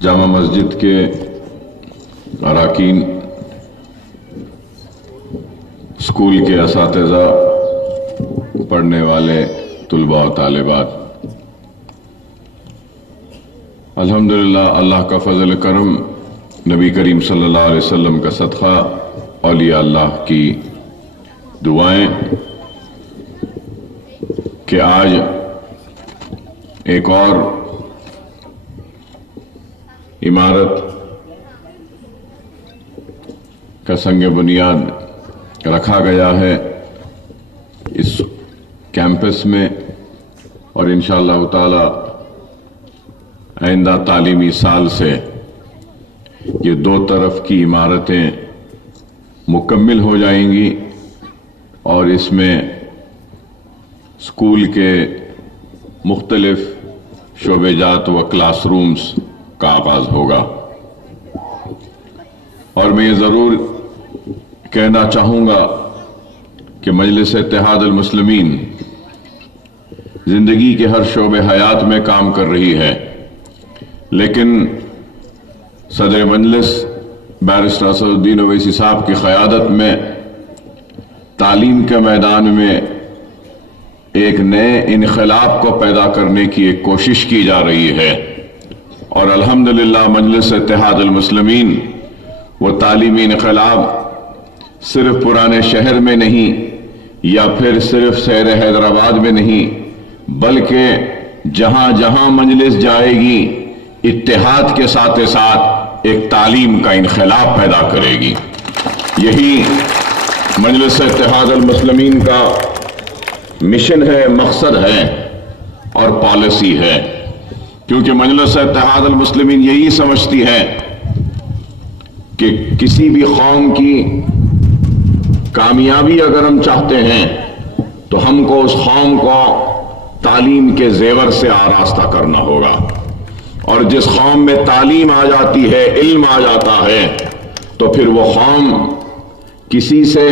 जामा मस्जिद के अराकीन, स्कूल के असातिज़ा, पढ़ने वाले तुलबा और तालिबात, अल्हम्दुलिल्लाह अल्लाह का फजल करम, नबी करीम सल्लल्लाहु अलैहि वसल्लम का सदका, औलिया अल्लाह की दुआएं कि आज एक और इमारत का संग बुनियाद रखा गया है इस कैंपस में, और इंशाअल्लाह ताला आइंदा तालीमी साल से ये दो तरफ की इमारतें मुकम्मिल हो जाएंगी और इसमें स्कूल के मुख्तलिफ शोबेजात व क्लासरूम्स का आगाज होगा। और मैं ये ज़रूर कहना चाहूँगा कि मजलिस इत्तेहाद अल मुस्लिमीन ज़िंदगी के हर शोबे हयात में काम कर रही है, लेकिन सदर मजलिस बैरिस्टर असदुद्दीन ओवैसी साहब की क़यादत में तालीम के मैदान में एक नए इनक़लाब को पैदा करने की एक कोशिश की जा रही है। और अल्हम्दुलिल्लाह मजलिस इत्तेहाद अल मुस्लिमीन वो तालीमी इनक़लाब सिर्फ पुराने शहर में नहीं या फिर सिर्फ शहर हैदराबाद में नहीं, बल्कि जहां जहां मजलिस जाएगी इत्तेहाद के साथ साथ एक तालीम का इनक़लाब पैदा करेगी। यही मजलिस इत्तेहाद अल मुस्लिमीन का मिशन है, मकसद है और पॉलिसी है। क्योंकि मजलिस इत्तेहाद अल मुस्लिमीन यही समझती है कि किसी भी कौम की कामयाबी अगर हम चाहते हैं तो हमको उस कौम को तालीम के जेवर से आरास्ता करना होगा। और जिस कौम में तालीम आ जाती है, इल्म आ जाता है, तो फिर वो कौम किसी से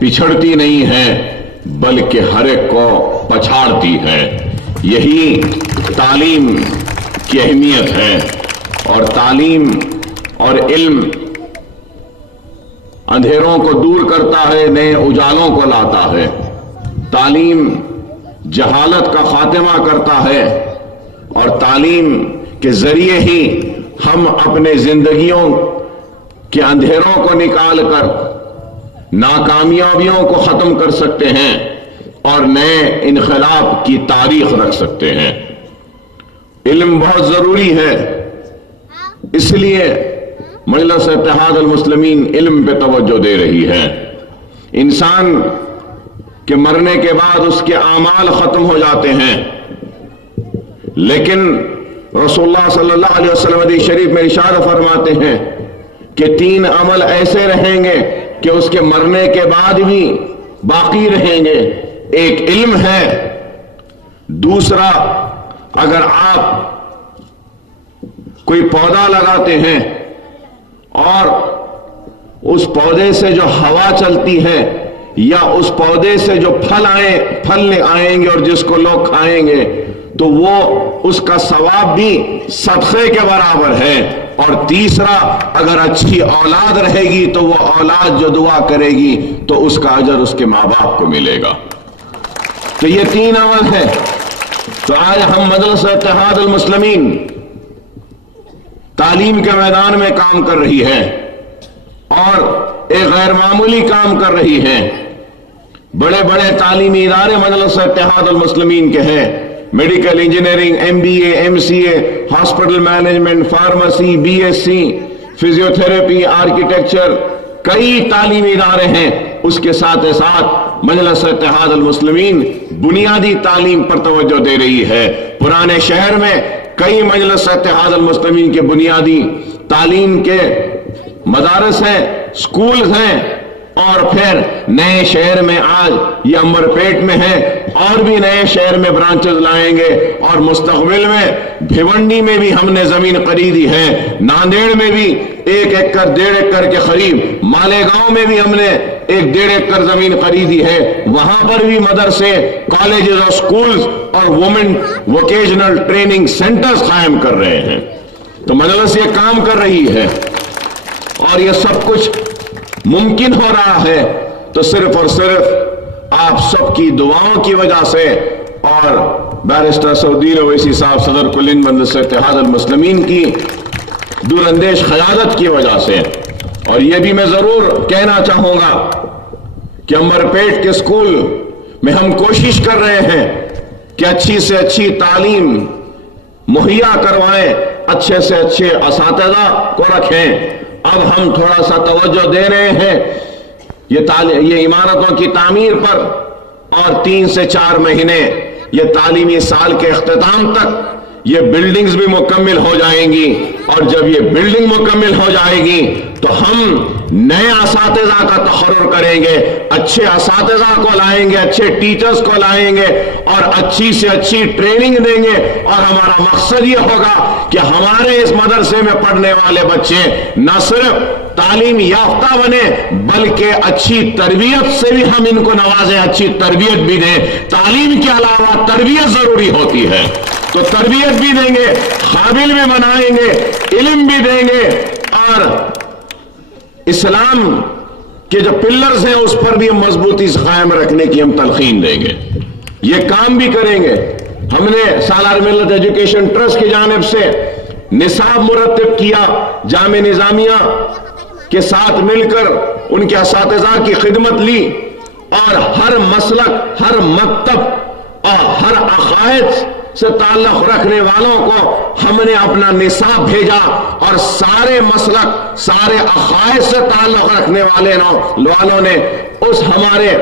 पिछड़ती नहीं है बल्कि हर एक को पछाड़ती है। यही तालीम की अहमियत है। और तालीम और इल्म अंधेरों को दूर करता है, नए उजालों को लाता है। तालीम जहालत का खात्मा करता है और तालीम के जरिए ही हम अपने जिंदगियों के अंधेरों को निकालकर नाकामयाबियों को खत्म कर सकते हैं और नए इनक़लाब की तारीख रख सकते हैं। इल्म बहुत जरूरी है, इसलिए मजलिस इत्तेहाद अल मुस्लिमीन इल्म पे तवज्जो दे रही है। इंसान के मरने के बाद उसके आमाल खत्म हो जाते हैं, लेकिन रसूलुल्लाह सल्लल्लाहु अलैहि वसल्लम हदीस शरीफ में इरशाद फरमाते हैं कि 3 अमल ऐसे रहेंगे कि उसके मरने के बाद भी बाकी रहेंगे। एक इल्म है, दूसरा अगर आप कोई पौधा लगाते हैं और उस पौधे से जो हवा चलती है या उस पौधे से जो फल आएंगे और जिसको लोग खाएंगे, तो वो उसका सवाब भी सदक़े के बराबर है। और तीसरा, अगर अच्छी औलाद रहेगी तो वो औलाद जो दुआ करेगी तो उसका अजर उसके माँ बाप को मिलेगा। तो ये 3 अमल है। तो आज हम मजलिस इत्तेहाद अल मुस्लिमीन तालीम के मैदान में काम कर रही है और एक गैर मामूली काम कर रही है। बड़े बड़े तालीमी इदारे मजलिस इत्तेहाद अल मुस्लिमीन के हैं। Medical engineering, MBA, MCA, hospital management, pharmacy, BSc, physiotherapy, architecture, कई तालीमी इदारे हैं। उसके साथ साथ मजलिस इत्तेहाद अल मुस्लिमीन बुनियादी तालीम पर तवज्जो दे रही है। पुराने शहर में कई मजलिस इत्तेहाद अल मुस्लिमीन के बुनियादी तालीम के मदारस हैं, स्कूल हैं, और फिर नए शहर में आज ये अंबरपेट में है और भी नए शहर में ब्रांचेस लाएंगे। और मुस्तकबिल में भिवंडी में भी हमने जमीन खरीदी है, नांदेड़ में भी 1 एकड़ 1.5 एकड़ के करीब, मालेगांव में भी हमने 1.5 एकड़ जमीन खरीदी है। वहां पर भी मदरसे, कॉलेजेस और स्कूल्स और वुमेन वोकेशनल ट्रेनिंग सेंटर्स कायम कर रहे हैं। तो تو مجلس یہ کام کر رہی ہے اور یہ سب کچھ ممکن ہو رہا ہے تو صرف اور صرف آپ سب کی دعاؤں کی وجہ سے اور بیرسٹر سعودین اویسی صاحب صدر کل مجلس اتحاد المسلمین کی دور اندیش قیادت کی وجہ سے. اور یہ بھی میں ضرور کہنا چاہوں گا کہ امبرپیٹ کے اسکول میں ہم کوشش کر رہے ہیں کہ اچھی سے اچھی تعلیم مہیا کروائیں, اچھے سے اچھے اساتذہ کو رکھیں. اب ہم تھوڑا سا توجہ دے رہے ہیں یہ عمارتوں کی تعمیر پر, اور 3 سے 4 مہینے یہ تعلیمی سال کے اختتام تک یہ بلڈنگز بھی مکمل ہو جائیں گی, اور جب یہ بلڈنگ مکمل ہو جائے گی تو ہم نئے اساتذہ کا تحرر کریں گے, اچھے اساتذہ کو لائیں گے, اچھے ٹیچرز کو لائیں گے اور اچھی سے اچھی ٹریننگ دیں گے. اور ہمارا مقصد یہ ہوگا کہ ہمارے اس مدرسے میں پڑھنے والے بچے نہ صرف تعلیم یافتہ بنے بلکہ اچھی تربیت سے بھی ہم ان کو نوازیں, اچھی تربیت بھی دیں. تعلیم کے علاوہ تربیت ضروری ہوتی ہے, تو تربیت بھی دیں گے, قابل بھی بنائیں گے, علم بھی دیں گے, اور اسلام کے جو پلرز ہیں اس پر بھی ہم مضبوطی سے قائم رکھنے کی ہم تلقین دیں گے. یہ کام بھی کریں گے. ہم نے سالار ملت ایجوکیشن ٹرسٹ کی جانب سے نصاب مرتب کیا, جامع نظامیہ کے ساتھ مل کر ان کے اساتذہ کی خدمت لی, اور ہر مسلک, ہر مکتب اور ہر عقائد سے تعلق رکھنے والوں کو ہم نے اپنا نصاب بھیجا, اور سارے مسلک, سارے عقائد سے تعلق رکھنے والوں نے اس ہمارے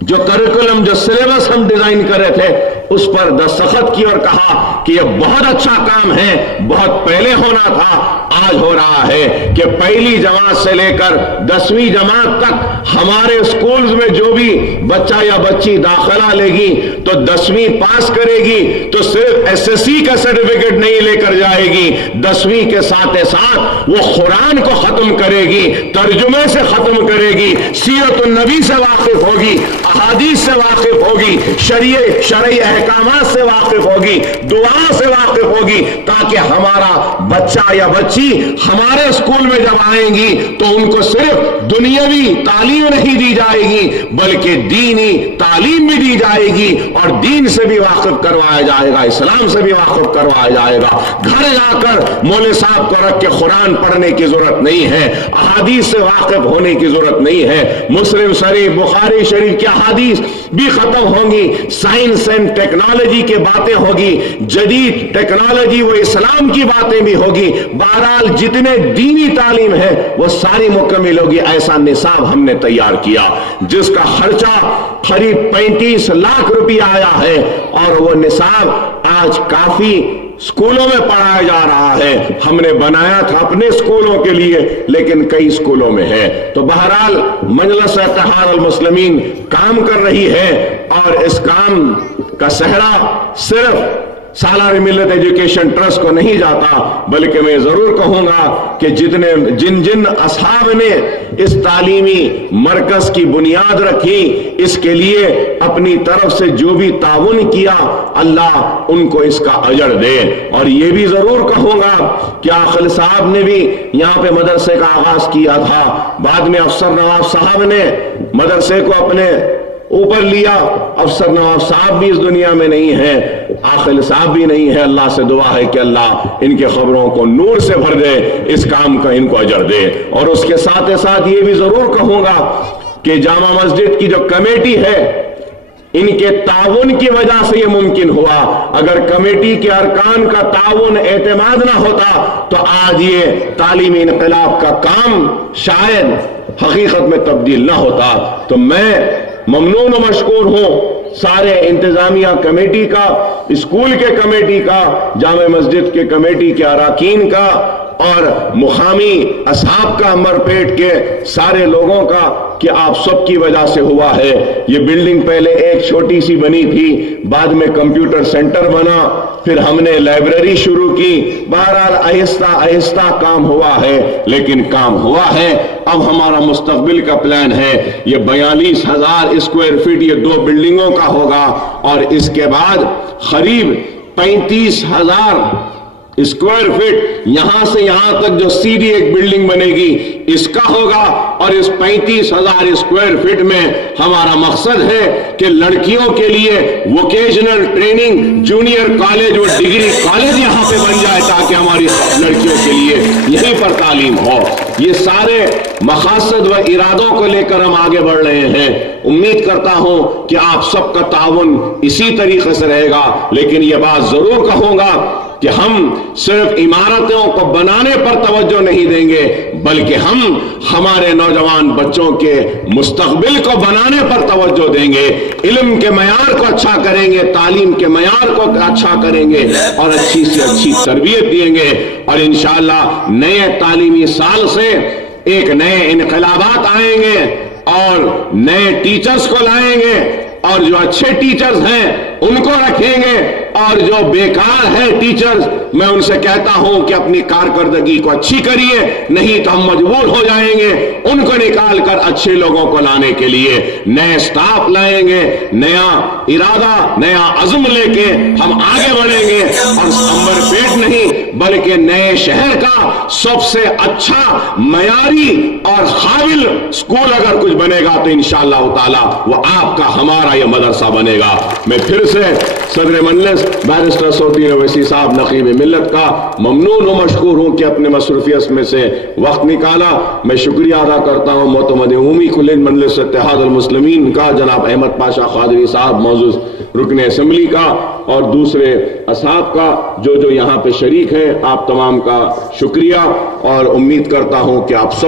جو کریکولم, جو سلیبس ہم ڈیزائن کر رہے تھے اس پر دستخط کی اور کہا کہ یہ بہت اچھا کام ہے, بہت پہلے ہونا تھا, آج ہو رہا ہے کہ پہلی جماعت سے لے کر 10ویں جماعت تک ہمارے اسکولز میں جو بھی بچہ یا بچی داخلہ لے گی تو 10ویں پاس کرے گی تو صرف SSC کا سرٹیفکیٹ نہیں لے کر جائے گی, 10ویں کے ساتھ ساتھ وہ قرآن کو ختم کرے گی, ترجمے سے ختم کرے گی, سیرت النبی سے واقف ہوگی, احادیث سے واقف ہوگی, شرعی احکامات سے واقف ہوگی, دعا سے واقف ہوگی, تاکہ ہمارا بچہ یا بچی ہمارے اسکول میں جب آئیں گی تو ان کو صرف دنیاوی تعلیم نہیں دی جائے گی بلکہ دینی تعلیم بھی دی جائے گی, اور دین سے بھی واقف کروایا جائے گا, اسلام سے بھی واقف کروایا جائے گا. گھر جا کر مولوی صاحب کو رکھ کے قرآن پڑھنے کی ضرورت نہیں ہے, احادیث سے واقف ہونے کی ضرورت نہیں ہے. مسلم شریف, بخاری شریف کی احادیث بھی ختم ہوں گی, سائنس اینڈ ٹیکنالوجی کی باتیں ہوگی, جدید ٹیکنالوجی و اسلام کی باتیں بھی ہوگی. بہرحال جتنے دینی تعلیم ہے وہ ساری مکمل ہوگی. ایسا نصاب ہم نے تیار کیا جس کا خرچہ قریب 35 لاکھ روپیہ آیا ہے, اور وہ نصاب آج کافی اسکولوں میں پڑھایا جا رہا ہے. ہم نے بنایا تھا اپنے اسکولوں کے لیے لیکن کئی اسکولوں میں ہے. تو بہرحال مجلس اتحاد المسلمین کام کر رہی ہے, اور اس کام کا سہرا صرف سالار ملت ایجوکیشن ٹرسٹ کو نہیں جاتا بلکہ میں ضرور کہوں گا کہ جن اصحاب نے اس تعلیمی مرکز کی بنیاد رکھی, اس کے لیے اپنی طرف سے جو بھی تعاون کیا, اللہ ان کو اس کا اجر دے. اور یہ بھی ضرور کہوں گا کہ عاقل صاحب نے بھی یہاں پہ مدرسے کا آغاز کیا تھا, بعد میں افسر نواب صاحب نے مدرسے کو اپنے اوپر لیا. افسر نواب صاحب بھی اس دنیا میں نہیں ہے, عاقل صاحب بھی نہیں ہے. اللہ سے دعا ہے کہ اللہ ان کے خبروں کو نور سے بھر دے, اس کام کا ان کو اجر دے. اور اس کے ساتھ ساتھ یہ بھی ضرور کہوں گا کہ جامع مسجد کی جو کمیٹی ہے ان کے تعاون کی وجہ سے یہ ممکن ہوا. اگر کمیٹی کے ارکان کا تعاون, اعتماد نہ ہوتا تو آج یہ تعلیمی انقلاب کا کام شاید حقیقت میں تبدیل نہ ہوتا. تو میں ممنون و مشکور ہوں سارے انتظامیہ کمیٹی کا, اسکول کے کمیٹی کا, جامع مسجد کے کمیٹی کے اراکین کا, اور مقامی اصحاب کا, امبرپیٹ کے سارے لوگوں کا کہ آپ سب کی وجہ سے ہوا ہے. یہ بلڈنگ پہلے ایک چھوٹی سی بنی تھی, بعد میں کمپیوٹر سینٹر بنا, پھر ہم نے لائبریری شروع کی. بہرحال آہستہ آہستہ کام ہوا ہے لیکن کام ہوا ہے. اب ہمارا مستقبل کا پلان ہے یہ 42,000 اسکوائر فٹ یہ 2 بلڈنگوں کا ہوگا, اور اس کے بعد قریب 35,000 स्क्वायर फीट यहां से यहां तक जो सीधी एक बिल्डिंग बनेगी इसका होगा, और इस 35,000 स्क्वायर फीट में हमारा मकसद है कि लड़कियों के लिए वोकेशनल ट्रेनिंग जूनियर कॉलेज और डिग्री कॉलेज यहां पे बन जाए, ताकि हमारी लड़कियों के लिए यहीं पर तालीम हो। ये सारे मकासद व इरादों को लेकर हम आगे बढ़ रहे हैं। उम्मीद करता हूं कि आप सबका ताउन इसी तरीके से रहेगा, लेकिन यह बात जरूर कहूंगा कि हम सिर्फ इमारतों को बनाने पर तवज्जो नहीं देंगे, बल्कि हम हमारे नौजवान बच्चों के मुस्तकबिल को बनाने पर तवज्जो देंगे, इल्म के मयार को अच्छा करेंगे, तालीम के मयार को अच्छा करेंगे और अच्छी से अच्छी तरबियत देंगे। और इंशाअल्लाह नए तालीमी साल से एक नए इनकलाबात आएंगे और नए टीचर्स को लाएंगे, और जो अच्छे टीचर्स हैं उनको रखेंगे, और जो बेकार है टीचर्स, मैं उनसे कहता हूं कि अपनी कारकर्दगी को अच्छी करिए, नहीं तो हम मजबूर हो जाएंगे उनको निकाल कर अच्छे लोगों को लाने के लिए। नए स्टाफ लाएंगे, नया इरादा, नया अज़्म लेके हम आगे बढ़ेंगे, और अंबर पेट नहीं बल्कि नए शहर का सबसे अच्छा मयारी और काबिल स्कूल अगर कुछ बनेगा तो इंशाअल्लाह ताला वो आपका हमारा यह मदरसा बनेगा। मैं फिर से सदर मजलिस बैरिस्टर सऊदी ओवैसी साहब नकीब मिल्लत का ममनून व मशकूर हूं कि अपने मसरूफियत में से वक्त निकाला। मैं शुक्रिया अदा करता हूं मोतमद उमी कुल मजलिस इत्तेहाद अल मुस्लिमीन का जनाब अहमद पाशा कादरी साहब मौजूद रुकन असम्बली का, और दूसरे असहाब का जो जो यहाँ पे शरीक हैं, आप तमाम का शुक्रिया, और उम्मीद करता हूं कि आप सब